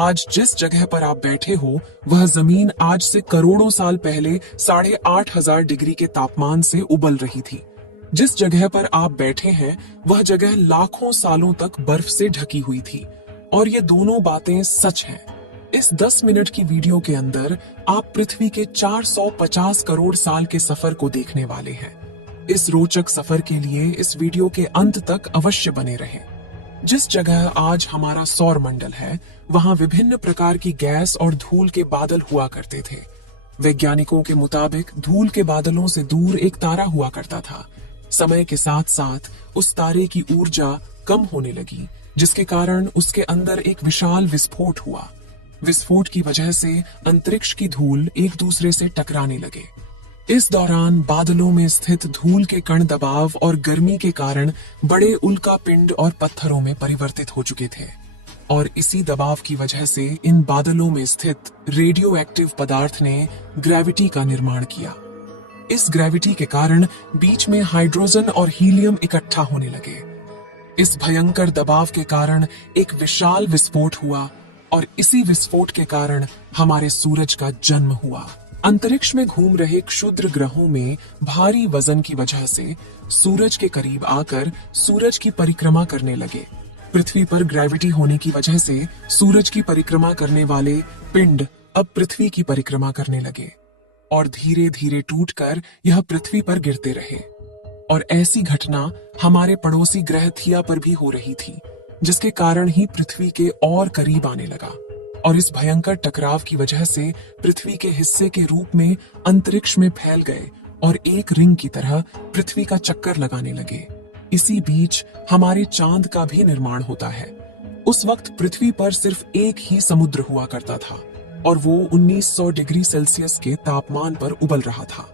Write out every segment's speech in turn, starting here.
आज जिस जगह पर आप बैठे हो वह जमीन आज से करोड़ों साल पहले 8,500 डिग्री के तापमान से उबल रही थी। जिस जगह पर आप बैठे हैं वह जगह लाखों सालों तक बर्फ से ढकी हुई थी। और ये दोनों बातें सच हैं। इस 10 मिनट की वीडियो के अंदर आप पृथ्वी के 450 करोड़ साल के सफर को देखने वाले हैं। इस रोचक सफर के लिए इस वीडियो के अंत तक अवश्य बने रहें। जिस जगह आज हमारा सौर मंडल है वहां विभिन्न प्रकार की गैस और धूल के बादल हुआ करते थे। वैज्ञानिकों के मुताबिक धूल के बादलों से दूर एक तारा हुआ करता था। समय के साथ साथ उस तारे की ऊर्जा कम होने लगी, जिसके कारण उसके अंदर एक विशाल विस्फोट हुआ। विस्फोट की वजह से अंतरिक्ष की धूल एक दूसरे से टकराने लगे। इस दौरान बादलों में स्थित धूल के कण दबाव और गर्मी के कारण बड़े उल्का पिंड और पत्थरों में परिवर्तित हो चुके थे। और इसी दबाव की वजह से इन बादलों में स्थित रेडियो एक्टिव पदार्थ ने ग्रेविटी का निर्माण किया। इस ग्रेविटी के कारण बीच में हाइड्रोजन और हीलियम इकट्ठा होने लगे। इस भयंकर दबाव के कारण एक विशाल विस्फोट हुआ और इसी विस्फोट के कारण हमारे सूरज का जन्म हुआ। अंतरिक्ष में घूम रहे क्षुद्र ग्रहों में भारी वजन की वजह से सूरज के करीब आकर सूरज की परिक्रमा करने लगे। पृथ्वी पर ग्रेविटी होने की वजह से सूरज की परिक्रमा करने वाले पिंड अब पृथ्वी की परिक्रमा करने लगे और धीरे धीरे टूटकर यह पृथ्वी पर गिरते रहे। और ऐसी घटना हमारे पड़ोसी ग्रह थिया पर भी हो रही थी, जिसके कारण ही पृथ्वी के और करीब आने लगा। और इस भयंकर टकराव की वजह से पृथ्वी के हिस्से के रूप में अंतरिक्ष में फैल गए और एक रिंग की तरह पृथ्वी का चक्कर लगाने लगे। इसी बीच हमारे चांद का भी निर्माण होता है। उस वक्त पृथ्वी पर सिर्फ एक ही समुद्र हुआ करता था और वो 1900 डिग्री सेल्सियस के तापमान पर उबल रहा था।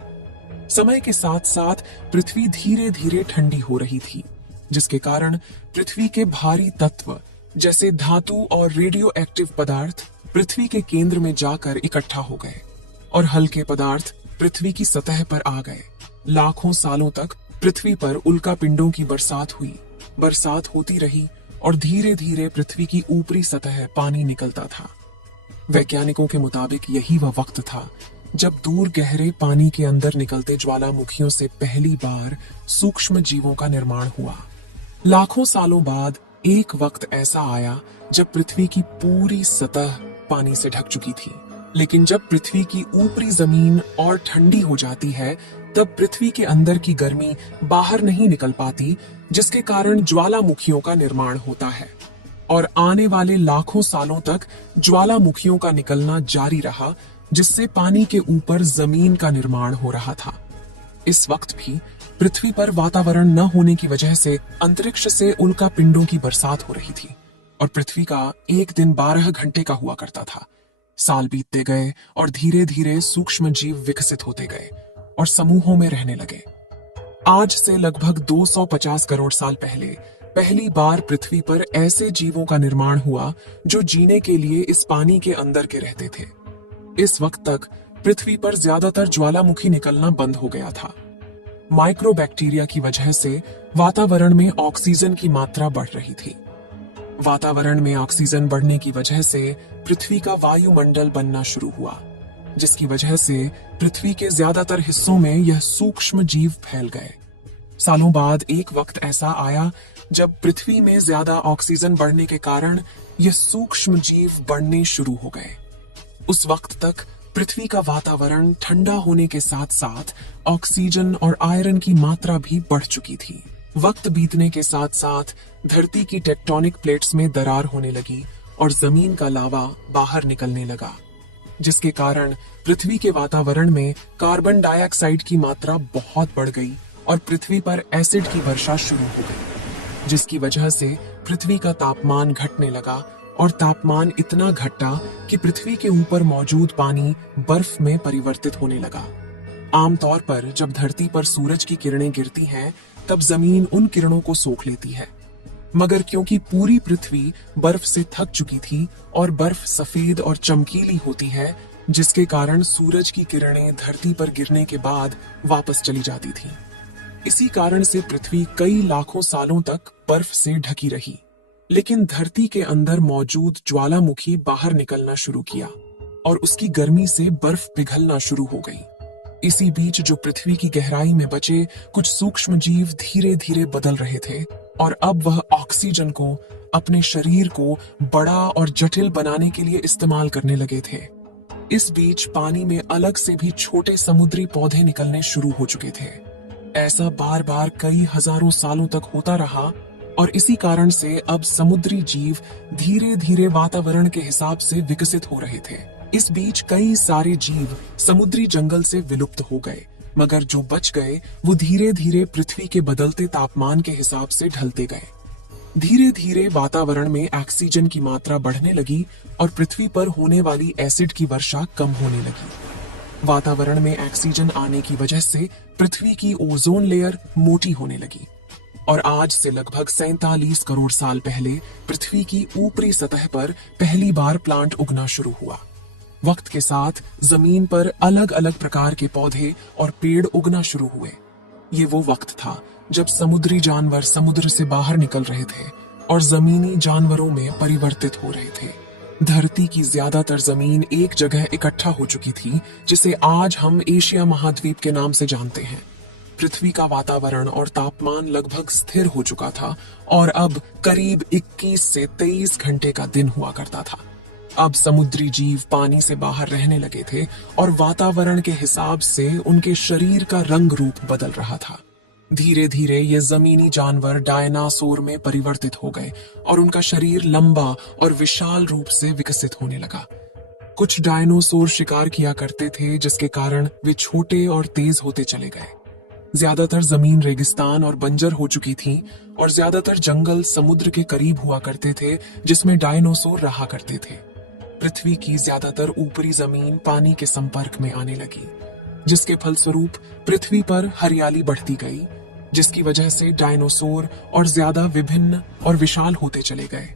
समय के साथ साथ पृथ्वी धीरे धीरे ठंडी हो रही थी, जिसके कारण पृथ्वी के भारी तत्व जैसे धातु और रेडियो एक्टिव पदार्थ पृथ्वी के केंद्र में जाकर इकट्ठा हो गए और हल्के पदार्थ पृथ्वी की सतह पर आ गए। लाखों सालों तक पृथ्वी पर उल्का पिंडों की बरसात हुई। बरसात होती रही और धीरे धीरे पृथ्वी की ऊपरी सतह पानी निकलता था। वैज्ञानिकों के मुताबिक यही वह वक्त था जब दूर गहरे पानी के अंदर निकलते ज्वालामुखियों से पहली बार सूक्ष्म जीवों का निर्माण हुआ। लाखों सालों बाद एक वक्त ऐसा आया जब पृथ्वी की पूरी सतह पानी से ढक चुकी थी। लेकिन जब पृथ्वी की ऊपरी जमीन और ठंडी हो जाती है तब पृथ्वी के अंदर की गर्मी बाहर नहीं निकल पाती, जिसके कारण ज्वालामुखियों का निर्माण होता है। और आने वाले लाखों सालों तक ज्वालामुखियों का निकलना जारी रहा, जिससे पानी के ऊपर जमीन का निर्माण हो रहा था। इस वक्त भी पृथ्वी पर वातावरण न होने की वजह से अंतरिक्ष से उल्का पिंडों की बरसात हो रही थी और पृथ्वी का एक दिन 12 घंटे का हुआ करता था। साल बीतते गए और धीरे धीरे सूक्ष्म जीव विकसित होते गए और समूहों में रहने लगे। आज से लगभग 250 करोड़ साल पहले पहली बार पृथ्वी पर ऐसे जीवों का निर्माण हुआ जो जीने के लिए इस पानी के अंदर के रहते थे। इस वक्त तक पृथ्वी पर ज्यादातर ज्वालामुखी निकलना बंद हो गया था। माइक्रोबैक्टीरिया की वजह से वातावरण में ऑक्सीजन की मात्रा बढ़ रही थी। वातावरण में ऑक्सीजन बढ़ने की वजह से पृथ्वी का वायुमंडल बनना शुरू हुआ, जिसकी वजह से पृथ्वी के ज्यादातर हिस्सों में यह सूक्ष्म जीव फैल गए। सालों बाद एक वक्त ऐसा आया जब पृथ्वी में ज्यादा ऑक्सीजन बढ़ने के कारण यह सूक्ष्म जीव बढ़ने शुरू हो गए। उस वक्त तक पृथ्वी का वातावरण ठंडा होने के साथ साथ ऑक्सीजन और आयरन की मात्रा भी बढ़ चुकी थी। वक्त बीतने के साथ साथ धरती की टेक्टोनिक प्लेट्स में दरार होने लगी और जमीन का लावा बाहर निकलने लगा, जिसके कारण पृथ्वी के वातावरण में कार्बन डाइऑक्साइड की मात्रा बहुत बढ़ गई और पृथ्वी पर एसिड की वर्षा शुरू हो गई, जिसकी वजह से पृथ्वी का तापमान घटने लगा और तापमान इतना घटा कि पृथ्वी के ऊपर मौजूद पानी बर्फ में परिवर्तित होने लगा। आमतौर पर जब धरती पर सूरज की किरणें गिरती हैं, तब जमीन उन किरणों को सोख लेती है। मगर क्योंकि पूरी पृथ्वी बर्फ से थक चुकी थी और बर्फ सफेद और चमकीली होती है, जिसके कारण सूरज की किरणें धरती पर गिरने के बाद वापस चली जाती थीं। इसी कारण से पृथ्वी कई लाखों सालों तक बर्फ से ढकी रही। लेकिन धरती के अंदर मौजूद ज्वालामुखी बाहर निकलना शुरू किया और उसकी गर्मी से बर्फ पिघलना शुरू हो गई। इसी बीच जो पृथ्वी की गहराई में बचे कुछ सूक्ष्म जीव धीरे धीरे बदल रहे थे और अब वह ऑक्सीजन को अपने शरीर को बड़ा और जटिल बनाने के लिए इस्तेमाल करने लगे थे। इस बीच पानी में अलग से भी छोटे समुद्री पौधे निकलने शुरू हो चुके थे। ऐसा बार बार कई हजारों सालों तक होता रहा और इसी कारण से अब समुद्री जीव धीरे धीरे वातावरण के हिसाब से विकसित हो रहे थे। इस बीच कई सारे जीव समुद्री जंगल से विलुप्त हो गए, मगर जो बच गए वो धीरे धीरे पृथ्वी के बदलते तापमान के हिसाब से ढलते गए। धीरे धीरे वातावरण में ऑक्सीजन की मात्रा बढ़ने लगी और पृथ्वी पर होने वाली एसिड की वर्षा कम होने लगी। वातावरण में ऑक्सीजन आने की वजह से पृथ्वी की ओजोन लेयर मोटी होने लगी और आज से लगभग 47 करोड़ साल पहले पृथ्वी की ऊपरी सतह पर पहली बार प्लांट उगना शुरू हुआ। वक्त के साथ जमीन पर अलग अलग प्रकार के पौधे और पेड़ उगना शुरू हुए। ये वो वक्त था जब समुद्री जानवर समुद्र से बाहर निकल रहे थे और जमीनी जानवरों में परिवर्तित हो रहे थे। धरती की ज्यादातर जमीन एक जगह इकट्ठा हो चुकी थी, जिसे आज हम एशिया महाद्वीप के नाम से जानते हैं। पृथ्वी का वातावरण और तापमान लगभग स्थिर हो चुका था और अब करीब 21 से 23 घंटे का दिन हुआ करता था। अब समुद्री जीव पानी से बाहर रहने लगे थे और वातावरण के हिसाब से उनके शरीर का रंग रूप बदल रहा था। धीरे धीरे ये जमीनी जानवर डायनासोर में परिवर्तित हो गए और उनका शरीर लंबा और विशाल रूप से विकसित होने लगा। कुछ डायनासोर शिकार किया करते थे, जिसके कारण वे छोटे और तेज होते चले गए। ज्यादातर जमीन रेगिस्तान और बंजर हो चुकी थी और ज्यादातर जंगल समुद्र के करीब हुआ करते थे, जिसमें डायनासोर रहा करते थे। पृथ्वी की ज्यादातर ऊपरी जमीन पानी के संपर्क में आने लगी, जिसके फलस्वरूप पृथ्वी पर हरियाली बढ़ती गई, जिसकी वजह से डायनासोर और ज्यादा विभिन्न और विशाल होते चले गए।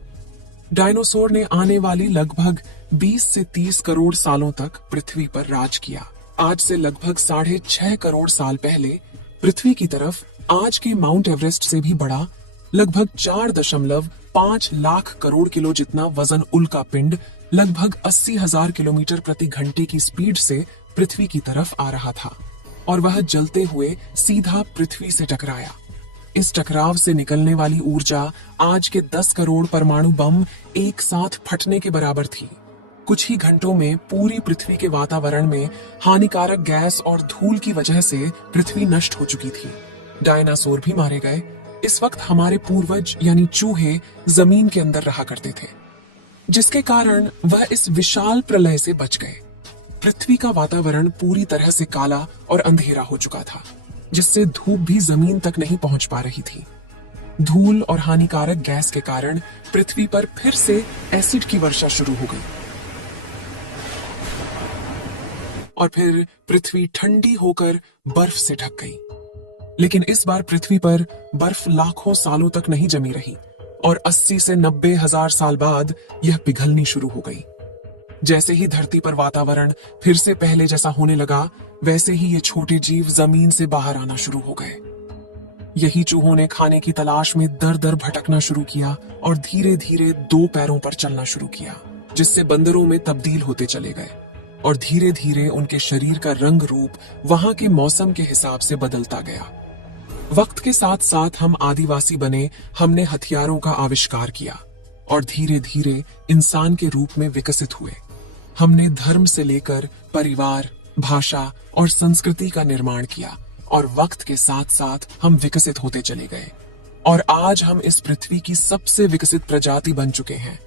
डायनासोर ने आने वाली लगभग 20 से 30 करोड़ सालों तक पृथ्वी पर राज किया। आज से लगभग 6.5 करोड़ साल पहले पृथ्वी की तरफ आज के माउंट एवरेस्ट से भी बड़ा लगभग 4.5 लाख करोड़ किलो जितना वजन उल्का पिंड लगभग 80,000 किलोमीटर प्रति घंटे की स्पीड से पृथ्वी की तरफ आ रहा था और वह जलते हुए सीधा पृथ्वी से टकराया। इस टकराव से निकलने वाली ऊर्जा आज के 10 करोड़ परमाणु बम एक साथ फटने के बराबर थी। कुछ ही घंटों में पूरी पृथ्वी के वातावरण में हानिकारक गैस और धूल की वजह से पृथ्वी नष्ट हो चुकी थी। डायनासोर भी मारे गए। इस वक्त हमारे पूर्वज यानी चूहे जमीन के अंदर रहा करते थे, जिसके कारण वह इस विशाल प्रलय से बच गए। पृथ्वी का वातावरण पूरी तरह से काला और अंधेरा हो चुका था, जिससे धूप भी जमीन तक नहीं पहुंच पा रही थी। धूल और हानिकारक गैस के कारण पृथ्वी पर फिर से एसिड की वर्षा शुरू हो गई और फिर पृथ्वी ठंडी होकर बर्फ से ढक गई। लेकिन इस बार पृथ्वी पर बर्फ लाखों सालों तक नहीं जमी रही और 80 से 90 हजार साल बाद यह पिघलनी शुरू हो गई। जैसे ही धरती पर वातावरण फिर से पहले जैसा होने लगा, वैसे ही ये छोटे जीव जमीन से बाहर आना शुरू हो गए। यही चूहों ने खाने की तलाश में दर दर भटकना शुरू किया और धीरे धीरे 2 पैरों पर चलना शुरू किया, जिससे बंदरों में तब्दील होते चले गए और धीरे धीरे उनके शरीर का रंग रूप वहां के मौसम के हिसाब से बदलता गया। वक्त के साथ साथ हम आदिवासी बने, हमने हथियारों का आविष्कार किया और धीरे धीरे इंसान के रूप में विकसित हुए। हमने धर्म से लेकर परिवार, भाषा और संस्कृति का निर्माण किया और वक्त के साथ साथ हम विकसित होते चले गए और आज हम इस पृथ्वी की सबसे विकसित प्रजाति बन चुके हैं।